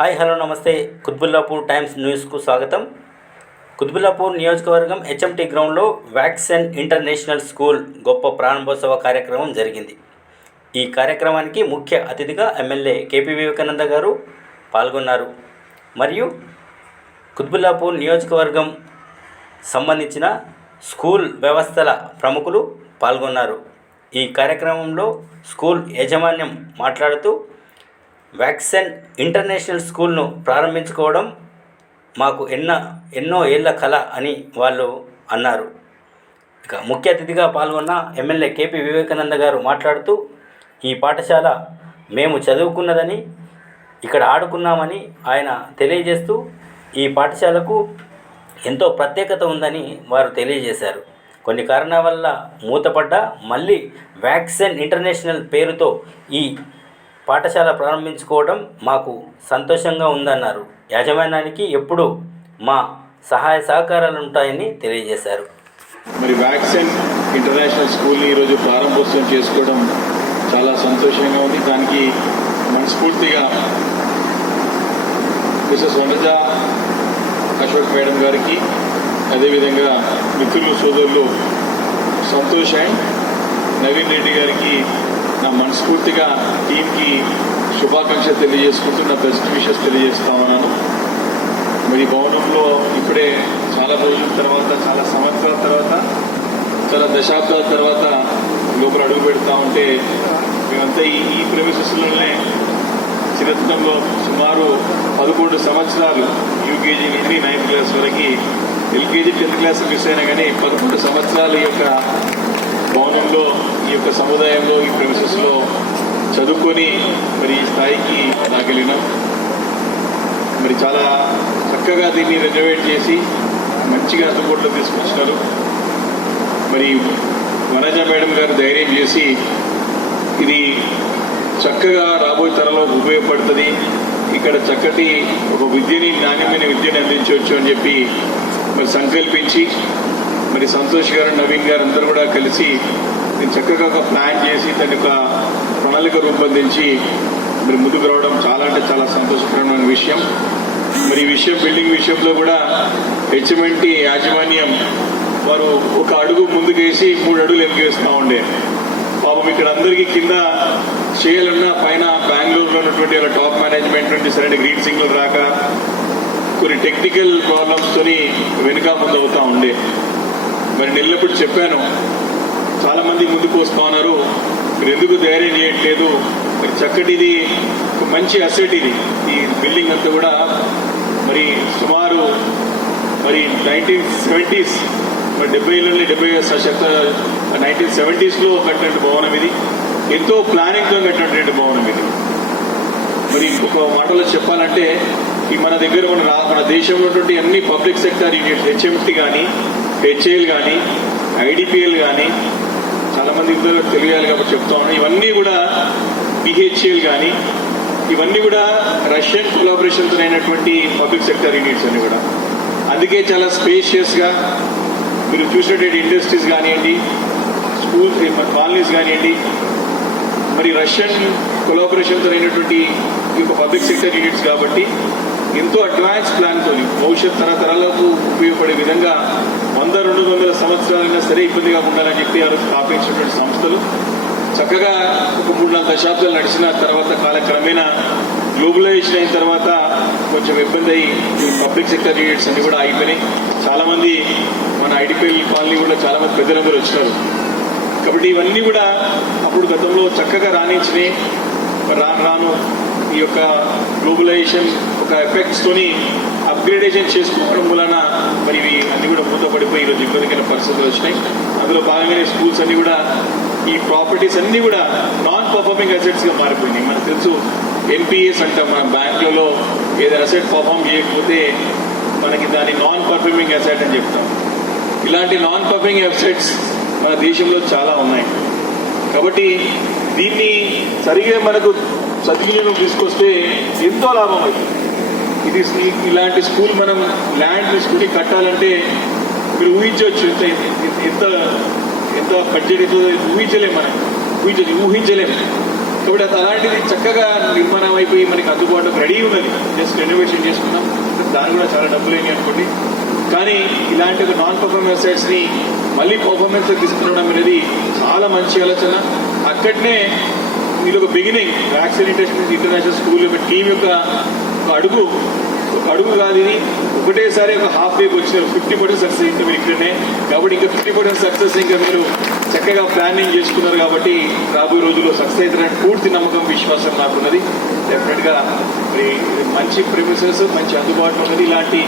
Hi hello నమస్తే. Quthbullapur times న్యూస్కు స్వాగతం. కుత్బుల్లాపూర్ నియోజకవర్గం హెచ్ఎంటీ గ్రౌండ్లో వ్యాక్సిన్ ఇంటర్నేషనల్ స్కూల్ గొప్ప ప్రారంభోత్సవ కార్యక్రమం జరిగింది. ఈ కార్యక్రమానికి ముఖ్య అతిథిగా ఎమ్మెల్యే కేపీ వివేకానంద గారు పాల్గొన్నారు. మరియు కుత్బుల్లాపూర్ నియోజకవర్గం సంబంధించిన స్కూల్ వ్యవస్థల ప్రముఖులు పాల్గొన్నారు. ఈ కార్యక్రమంలో స్కూల్ యాజమాన్యం మాట్లాడుతూ వ్యాక్సిన్ ఇంటర్నేషనల్ స్కూల్ను ప్రారంభించుకోవడం మాకు ఎన్న ఎన్నో ఏళ్ళ కళ అని వాళ్ళు అన్నారు. ఇక ముఖ్య అతిథిగా పాల్గొన్న ఎమ్మెల్యే కేపీ వివేకానంద గారు మాట్లాడుతూ ఈ పాఠశాల మేము చదువుకున్నదని ఇక్కడ ఆడుకున్నామని ఆయన తెలియజేస్తూ ఈ పాఠశాలకు ఎంతో ప్రత్యేకత ఉందని వారు తెలియజేశారు. కొన్ని కారణాల వల్ల మూతపడ్డ మళ్ళీ వ్యాక్సిన్ ఇంటర్నేషనల్ పేరుతో ఈ పాఠశాల ప్రారంభించుకోవడం మాకు సంతోషంగా ఉందన్నారు. యాజమాన్యానికి ఎప్పుడూ మా సహాయ సహకారాలు ఉంటాయని తెలియజేశారు. మరి వ్యాక్సిన్ ఇంటర్నేషనల్ స్కూల్ని ఈరోజు ప్రారంభోత్సవం చేసుకోవడం చాలా సంతోషంగా ఉంది. దానికి మనస్ఫూర్తిగా మిసెస్ వనజ అశోక్ మేడం గారికి అదేవిధంగా మిత్రులు సోదరులు సంతోష్ అండ్ నవీన్ రెడ్డి గారికి నా మనస్ఫూర్తిగా టీంకి శుభాకాంక్షలు తెలియజేసుకుంటూ నా బెస్ట్ విషెస్ తెలియజేస్తా ఉన్నాను. మరి భవనంలో ఇప్పుడే చాలా రోజుల తర్వాత చాలా సంవత్సరాల తర్వాత చాలా దశాబ్దాల తర్వాత లోపల అడుగు పెడతా ఉంటే మేమంతా ఈ ఈ ప్రెమిసెస్లోనే చిన్నతనంలో సుమారు పదకొండు సంవత్సరాలు యూకేజీ నుండి నైన్త్ క్లాస్ వరకు ఎల్కేజీ టెన్త్ క్లాస్ మిస్ అయినా కానీ పదకొండు సంవత్సరాల ఈ యొక్క భవనంలో ఈ యొక్క సముదాయంలో ఈ ప్రొఫెసెస్లో చదువుకొని మరి ఈ స్థాయికి రాగలిగినాం మరి చాలా చక్కగా దీన్ని రెనోవేట్ చేసి మంచిగా అందుబాటులో తీసుకొచ్చినారు. మరి వనజ మేడం గారు ధైర్యం చేసి ఇది చక్కగా రాబోయే తరంలో ఉపయోగపడుతుంది. ఇక్కడ చక్కటి ఒక విద్యని నాణ్యమైన విద్యని అందించవచ్చు అని చెప్పి మరి సంకల్పించి మరి సంతోష్ గారు నవీన్ గారు అందరూ కూడా కలిసి నేను చక్కగా ఒక ప్లాన్ చేసి దాని ఒక ప్రణాళిక రూపొందించి మరి ముందుకు రావడం చాలా అంటే చాలా సంతోషకరమైన విషయం. మరి ఈ విషయం బిల్డింగ్ విషయంలో కూడా హెచ్ఎంఎన్టీ యాజమాన్యం వారు ఒక అడుగు ముందుకేసి మూడు అడుగులు వెనకేస్తూ ఉండే. పాపం ఇక్కడ అందరికీ కింద చేయాలన్నా పైన బెంగళూరులో ఉన్నటువంటి వాళ్ళ టాప్ మేనేజ్మెంట్ నుండి సరైన గ్రీన్ సిగ్నల్ రాక కొన్ని టెక్నికల్ ప్రాబ్లమ్స్ తోని వెనుక ముందు అవుతా ఉండే. మరి నిన్నప్పుడు చెప్పాను చాలా మంది ముందుకు వస్తా ఉన్నారు మీరు ఎందుకు ధైర్యం చేయట్లేదు? మరి చక్కటిది ఒక మంచి అసెట్ ఇది. ఈ బిల్డింగ్ అంతా కూడా మరి సుమారు మరి నైన్టీన్ సెవెంటీస్ మరి డెబ్బైలోని డెబ్బై శత నైన్టీన్ సెవెంటీస్లో కట్టినట్టు భవనం ఇది. ఎంతో ప్లానింగ్తో కట్టినటువంటి భవనం ఇది. మరి ఇంకొక మాటలో చెప్పాలంటే ఈ మన దగ్గర ఉన్న మన దేశంలో ఉన్నటువంటి అన్ని పబ్లిక్ సెక్టర్ యూనిట్స్ హెచ్ఎంటీ కానీ హెచ్ఏఎల్ కానీ ఐడిపిఎల్ కానీ చాలా మంది ఇద్దరు తెలియాలి కాబట్టి చెప్తా ఉన్నాం. ఇవన్నీ కూడా బిహెచ్ఎల్ కానీ ఇవన్నీ కూడా రష్యన్ కొలాబరేషన్తో అయినటువంటి పబ్లిక్ సెక్టర్ యూనిట్స్ అన్ని కూడా. అందుకే చాలా స్పేషియస్గా మీరు చూసినటువంటి ఇండస్ట్రీస్ కానివ్వండి స్కూల్స్ కాలనీస్ కానివ్వండి మరి రష్యన్ కొలాబరేషన్తో అయినటువంటి ఈ యొక్క పబ్లిక్ సెక్టర్ యూనిట్స్ కాబట్టి ఎంతో అడ్వాన్స్ ప్లాన్తో భవిష్యత్ తరతరాలకు ఉపయోగపడే విధంగా వంద రెండు వందల సంవత్సరాలైనా సరే ఇబ్బందిగా ఉండాలని చెప్పి ఆ స్థాపించినటువంటి సంస్థలు. చక్కగా ఒక మూడు నాలుగు దశాబ్దాలు నడిచిన తర్వాత కాలక్రమేణా గ్లోబలైజేషన్ అయిన తర్వాత కొంచెం ఇబ్బంది అయ్యి పబ్లిక్ సెక్టర్ యూనిట్స్ అన్ని కూడా అయిపోయినాయి చాలా మంది మన ఐడిపిఎల్ కాలనీ కూడా చాలా మంది పెద్దలందరూ వచ్చినారు. కాబట్టి ఇవన్నీ కూడా అప్పుడు గతంలో చక్కగా రాణించినాయి. రాను రాను ఈ యొక్క గ్లోబలైజేషన్ ఒక ఎఫెక్ట్స్ తోని అప్గ్రేడేషన్ చేసుకోవడం వలన మరి ఇవి అన్ని కూడా మూతపడిపోయి ఈరోజు ఇబ్బందికైన పరిస్థితులు వచ్చినాయి. అందులో భాగంగానే స్కూల్స్ అన్ని కూడా ఈ ప్రాపర్టీస్ అన్ని కూడా నాన్ పర్ఫార్మింగ్ అసెట్స్గా మారిపోయినాయి. మనకు తెలుసు ఎన్పిఎస్ అంటాం మన బ్యాంకులలో ఏదైనా అసెట్ పర్ఫామ్ చేయకపోతే మనకి దాన్ని నాన్ పర్ఫార్మింగ్ అసెట్ అని చెప్తాం. ఇలాంటి నాన్ పర్ఫార్మింగ్ అసెట్స్ మన దేశంలో చాలా ఉన్నాయి. కాబట్టి దీన్ని సరిగా మనకు సద్వినియోగం తీసుకొస్తే ఎంతో లాభం అవుతుంది. ఇది ఇలాంటి స్కూల్ మనం ల్యాండ్ తీసుకుని కట్టాలంటే మీరు ఊహించవచ్చు ఎంత ఎంత ఎంత బడ్జెట్ అవుతుందో ఊహించలేం మనం. ఊహించలేదు ఊహించలేము కాబట్టి అది అలాంటిది చక్కగా నిర్మాణం అయిపోయి మనకి అందుబాటులోకి రెడీ ఉన్నది. జస్ట్ రెనోవేషన్ చేసుకున్నాం. దాని కూడా చాలా డబ్బులేని అనుకోండి. కానీ ఇలాంటి ఒక నాన్ పర్ఫార్మెన్స్ సైట్స్ని మళ్ళీ పర్ఫార్మెన్స్ తీసుకురావడం అనేది చాలా మంచి ఆలోచన. అక్కడనే ఇది ఒక బిగినింగ్ వ్యాక్సిన్ ఇంటర్నేషనల్ స్కూల్ యొక్క టీం యొక్క ఒక అడుగు ఒక అడుగు కాదు ఇది ఒకటేసారి ఒక హాఫ్ వేకి వచ్చిన ఫిఫ్టీ పర్సెంట్ సక్సెస్ ఇంకా మీరు ఇక్కడనే. కాబట్టి ఇంకా ఫిఫ్టీ పర్సెంట్ సక్సెస్ ఇంకా మీరు చక్కగా ప్లానింగ్ చేసుకున్నారు కాబట్టి రాబోయే రోజుల్లో సక్సెస్ అవుతారని పూర్తి నమ్మకం విశ్వాసం నాకున్నది. డెఫినెట్గా మరి మంచి ప్రిమిసెస్ మంచి అందుబాటులో ఉన్నది. ఇలాంటి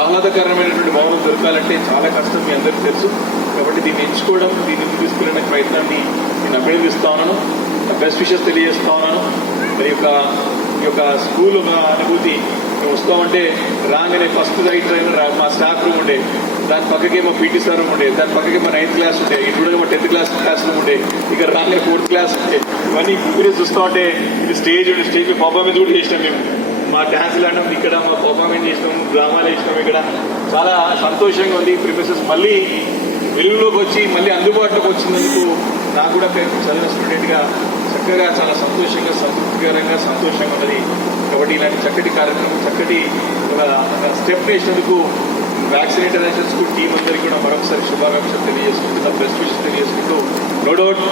ఆహ్లాదకరమైనటువంటి భవనం దొరకాలంటే చాలా కష్టం మీ అందరికీ తెలుసు. కాబట్టి దీన్ని ఎంచుకోవడం దీన్ని తీసుకెళ్ళిన ప్రయత్నాన్ని నేను అభినందిస్తా ఉన్నాను. బెస్ట్ విషెస్ తెలియజేస్తా ఉన్నాను. మరి యొక్క ఈ యొక్క స్కూల్ మా అనుభూతి మేము వస్తామంటే రాగానే ఫస్ట్ రైట్ ట్రైనర్ మా స్టాఫ్ రూమ్ ఉండే దాని పక్కకేమో పీటీ సార్ రూమ్ ఉండే దాని పక్కకేమో నైన్త్ క్లాస్ ఉండే ఇప్పుడేమో టెన్త్ క్లాస్ క్లాస్ రూమ్ ఉండే ఇక రాగానే ఫోర్త్ క్లాస్ ఉండే. ఇవన్నీ మీరు చూస్తూ ఉంటే ఇది స్టేజ్ ఉండే స్టేజ్ పర్ఫార్మెన్స్ కూడా చేసినాం మేము. మా డ్యాన్స్లు ఆడడం ఇక్కడ మా పర్ఫార్మెన్స్ చేసినాం డ్రామాలు వేసినాం ఇక్కడ చాలా సంతోషంగా ఉంది ప్రిఫెసర్స్ మళ్ళీ వెలుగులోకి వచ్చి మళ్ళీ అందుబాటులోకి వచ్చినందుకు నాకు కూడా చదివిన స్టూడెంట్గా చక్కగా చాలా సంతోషంగా సంతృప్తికరంగా సంతోషంగా ఉన్నది. కాబట్టి ఇలాంటి చక్కటి కార్యక్రమం చక్కటి స్టెప్ వేసినందుకు వ్యాక్సిన్కు టీం అందరికీ కూడా మరొకసారి శుభాకాంక్షలు తెలియజేసుకుంటూ బెస్ట్ విషయం తెలియజేసుకుంటూ నో డౌట్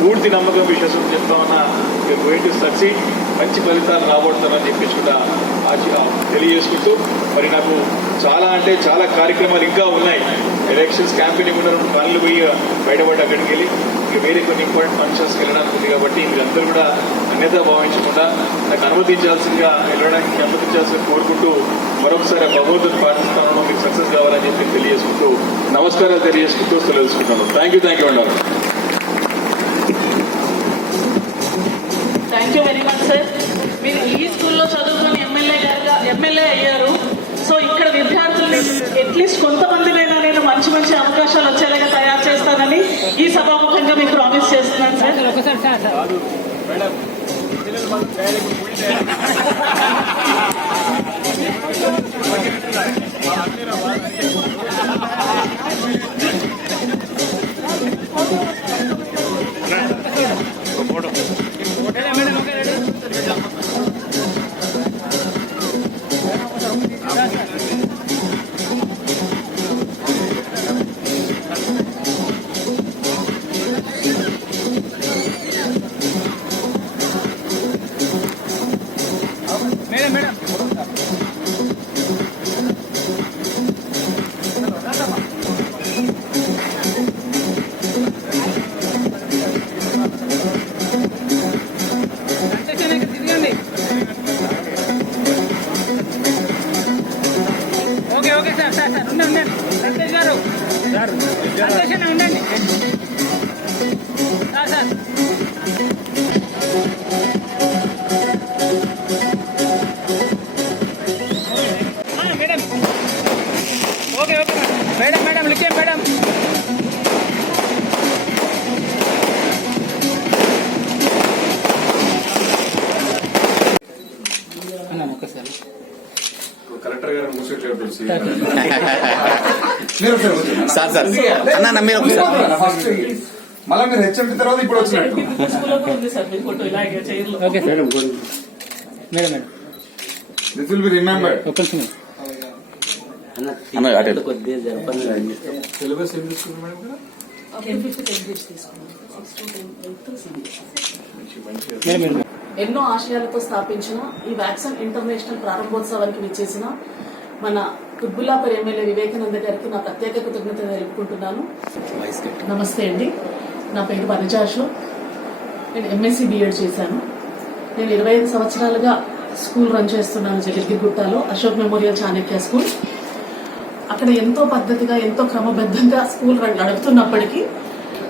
పూర్తి నమ్మకం విశ్వాసం చెప్తా ఉన్న గోయింగ్ టు సక్సీడ్ మంచి ఫలితాలు రాబోతున్నారని చెప్పేసి కూడా తెలియజేసుకుంటూ మరి నాకు చాలా అంటే చాలా కార్యక్రమాలు ఇంకా ఉన్నాయి. ఎలక్షన్స్ క్యాంపెయినింగ్ ఉన్నప్పుడు పనులు పోయి బయటపడి అక్కడికి వెళ్ళి ఇక వేరే కొన్ని ఇంపార్టెంట్ ఫంక్షన్స్కి వెళ్ళడానికి ఉంది కాబట్టి మీరందరూ కూడా అన్యత భావించకుండా నాకు అనుమతించాల్సిందిగా వెళ్ళడానికి అనుమతించాల్సిన కోరుకుంటూ మరొకసారి భగవంతుని ప్రార్థిస్తాను మీకు సక్సెస్ కావాలని చెప్పి తెలియజేసుకుంటూ నమస్కారాలు తెలియజేసుకుంటూ తెలుసుకుంటాను థ్యాంక్ యూ థ్యాంక్ యూ అండి thank you very much sir మీరు ఈ స్కూల్లో చదువుకుని ఎమ్మెల్యే గారుగా ఎమ్మెల్యే అయ్యారు. సో ఇక్కడ విద్యార్థుల్ని అట్లీస్ట్ కొంతమందినైనా మంచి మంచి అవకాశాలు వచ్చేలాగా తయారు చేస్తానని ఈ సభాముఖంగా మీకు ప్రామిస్ చేస్తున్నాను సార్. ఒకసారి సార్. సార్ సార్ అన్న మీరు ఫస్ట్ మళ్ళీ మీరు హెచ్ఎండి తర్వాత ఇప్పుడు వచ్చినట్టు okay madam madam this will be remembered నిమిషం అన్న కొద్దిగా జరపండి సిలబస్ ఏం తీసుకున్నారు మేడం ఎన్నో ఆశయాలతో స్థాపించిన ఈ వ్యాక్సిన్ ఇంటర్నేషనల్ ప్రారంభోత్సవానికి విచ్చేసిన మన కుత్బుల్లాపూర్ ఎమ్మెల్యే వివేకానంద గారికి నా ప్రత్యేక కృతజ్ఞత తెలుపుకుంటున్నాను. నమస్తే అండి. నా పేరు వనజ నేను ఎంఎస్సీ బీఎడ్ చేశాను. నేను ఇరవై ఐదు సంవత్సరాలుగా స్కూల్ రన్ చేస్తున్నాను జగద్గిరిగుట్టలో అశోక్ మెమోరియల్ చాణక్య స్కూల్. అక్కడ ఎంతో పద్ధతిగా ఎంతో క్రమబద్ధంగా స్కూల్ రన్ నడుపుతున్నప్పటికీ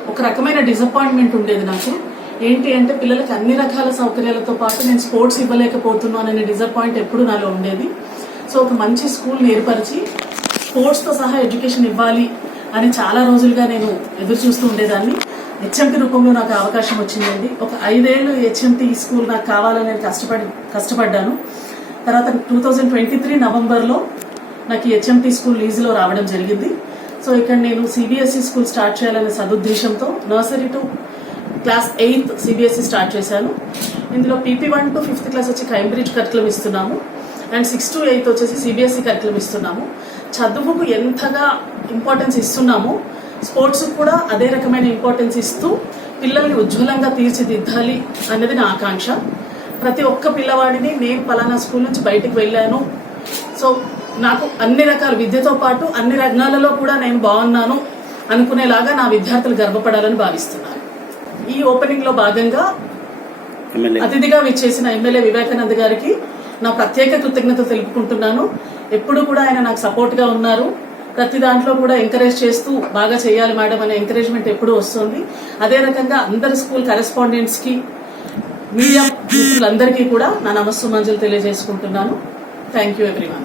ఒక రకమైన డిసప్పాయింట్మెంట్ ఉండేది నాకు. ఏంటి అంటే పిల్లలకి అన్ని రకాల సౌకర్యాలతో పాటు నేను స్పోర్ట్స్ ఇవ్వలేకపోతున్నాను అనే డిసప్పాయింట్ ఎప్పుడు నాలో ఉండేది. సో ఒక మంచి స్కూల్ ఏర్పరిచి స్పోర్ట్స్తో సహా ఎడ్యుకేషన్ ఇవ్వాలి అని చాలా రోజులుగా నేను ఎదురు చూస్తూ ఉండేదాన్ని. హెచ్ఎంటి రూపంలో నాకు అవకాశం వచ్చిందండి. ఒక ఐదేళ్ళు హెచ్ఎంటి స్కూల్ నాకు కావాలని నేను కష్టపడి కష్టపడ్డాను. తర్వాత టూ థౌజండ్ ట్వంటీ త్రీ నవంబర్లో నాకు హెచ్ఎంటీ హెచ్ఎంటి స్కూల్ లీజులో రావడం జరిగింది. సో ఇక్కడ నేను సిబిఎస్ఈ స్కూల్ స్టార్ట్ చేయాలనే సదుద్దేశంతో nursery to class eighth CBSE start చేశాను. ఇందులో PP one to fifth class వచ్చి కైంబ్రిడ్జ్ కరికులం ఇస్తున్నాము. అండ్ సిక్స్ టు ఎయిత్ వచ్చేసి సిబిఎస్ఈ కరికులం ఇస్తున్నాము. చదువుకు ఎంతగా ఇంపార్టెన్స్ ఇస్తున్నామో స్పోర్ట్స్ కూడా అదే రకమైన ఇంపార్టెన్స్ ఇస్తూ పిల్లల్ని ఉజ్వలంగా తీర్చిదిద్దాలి అన్నది నా ఆకాంక్ష. ప్రతి ఒక్క పిల్లవాడిని నేను పలానా స్కూల్ నుంచి బయటికి వెళ్ళాను. సో నాకు అన్ని రకాల విద్యతో పాటు అన్ని రంగాలలో కూడా నేను బాగున్నాను అనుకునేలాగా నా విద్యార్థులు గర్వపడాలని భావిస్తున్నాను ఈ ఓపెనింగ్లో భాగంగా అతిథిగా విచ్చేసిన ఎమ్మెల్యే వివేకానంద్ గారికి నా ప్రత్యేక కృతజ్ఞత తెలుపుకుంటున్నాను. ఎప్పుడు కూడా ఆయన నాకు సపోర్ట్గా ఉన్నారు. ప్రతి దాంట్లో కూడా ఎంకరేజ్ చేస్తూ బాగా చేయాలి మేడం అనే ఎంకరేజ్మెంట్ ఎప్పుడూ వస్తుంది. అదే రకంగా అందరి స్కూల్ కరెస్పాండెంట్స్కి మీడియా మిత్రులందరికీ కూడా నా నమస్సు మంజులు తెలియజేసుకుంటున్నాను thank you everyone